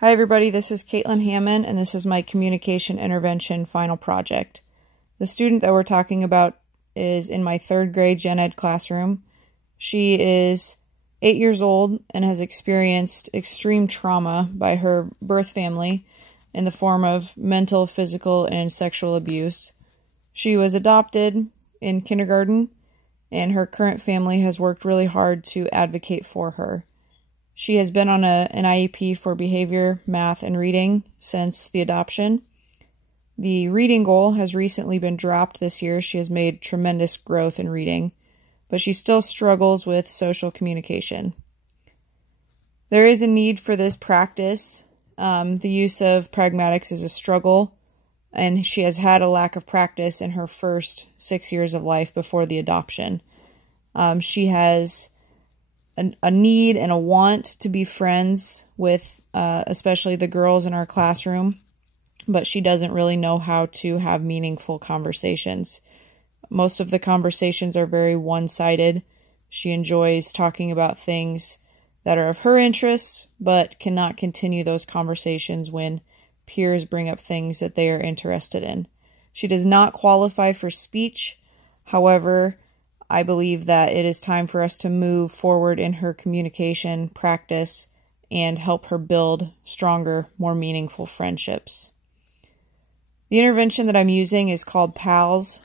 Hi everybody, this is Caitlin Hammond, and this is my communication intervention final project. The student that we're talking about is in my 3rd grade gen ed classroom. She is 8 years old and has experienced extreme trauma by her birth family in the form of mental, physical, and sexual abuse. She was adopted in kindergarten, and her current family has worked really hard to advocate for her. She has been on an IEP for behavior, math, and reading since the adoption. The reading goal has recently been dropped this year. She has made tremendous growth in reading, but she still struggles with social communication. There is a need for this practice. The use of pragmatics is a struggle, and she has had a lack of practice in her first 6 years of life before the adoption. She has a need and a want to be friends with especially the girls in our classroom, but she doesn't really know how to have meaningful conversations. Most of the conversations are very one-sided. She enjoys talking about things that are of her interests, but cannot continue those conversations when peers bring up things that they are interested in. She does not qualify for speech. However, I believe that it is time for us to move forward in her communication practice and help her build stronger, more meaningful friendships. The intervention that I'm using is called PALS,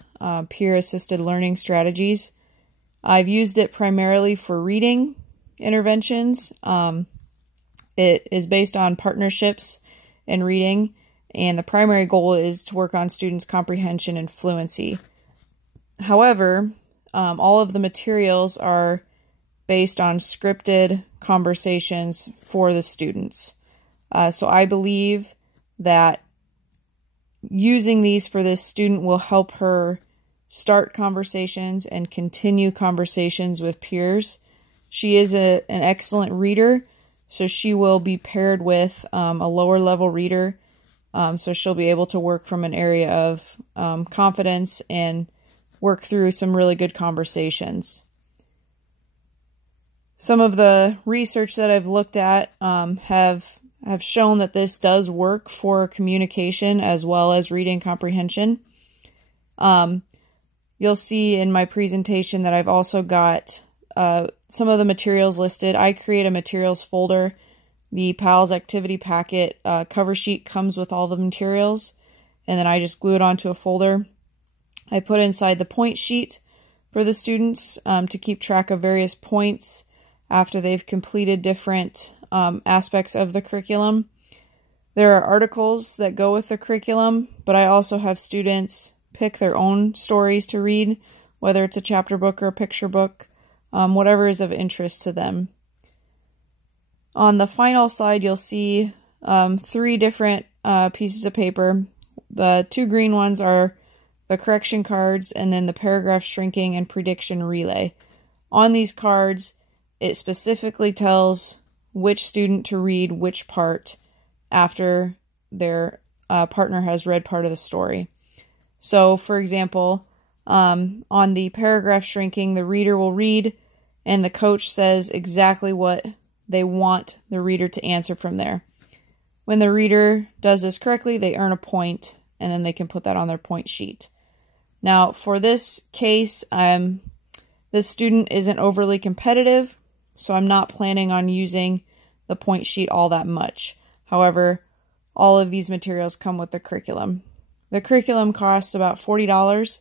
Peer Assisted Learning Strategies. I've used it primarily for reading interventions. It is based on partnerships in reading, and the primary goal is to work on students' comprehension and fluency. However, all of the materials are based on scripted conversations for the students. So I believe that using these for this student will help her start conversations and continue conversations with peers. She is an excellent reader, so she will be paired with a lower level reader, so she'll be able to work from an area of confidence and work through some really good conversations. Some of the research that I've looked at have shown that this does work for communication as well as reading comprehension. You'll see in my presentation that I've also got some of the materials listed. I create a materials folder. The PALS activity packet cover sheet comes with all the materials, and then I just glue it onto a folder. I put inside the point sheet for the students to keep track of various points after they've completed different aspects of the curriculum. There are articles that go with the curriculum, but I also have students pick their own stories to read, whether it's a chapter book or a picture book, whatever is of interest to them. On the final slide, you'll see 3 different pieces of paper. The 2 green ones are the correction cards, and then the paragraph shrinking and prediction relay. On these cards, it specifically tells which student to read which part after their partner has read part of the story. So, for example, on the paragraph shrinking, the reader will read, and the coach says exactly what they want the reader to answer from there. When the reader does this correctly, they earn a point, and then they can put that on their point sheet. Now, for this case, this student isn't overly competitive, so I'm not planning on using the point sheet all that much. However, all of these materials come with the curriculum. The curriculum costs about $40,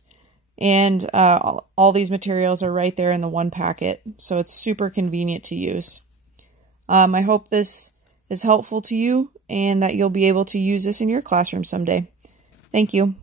and all these materials are right there in the one packet, so it's super convenient to use. I hope this is helpful to you and that you'll be able to use this in your classroom someday. Thank you.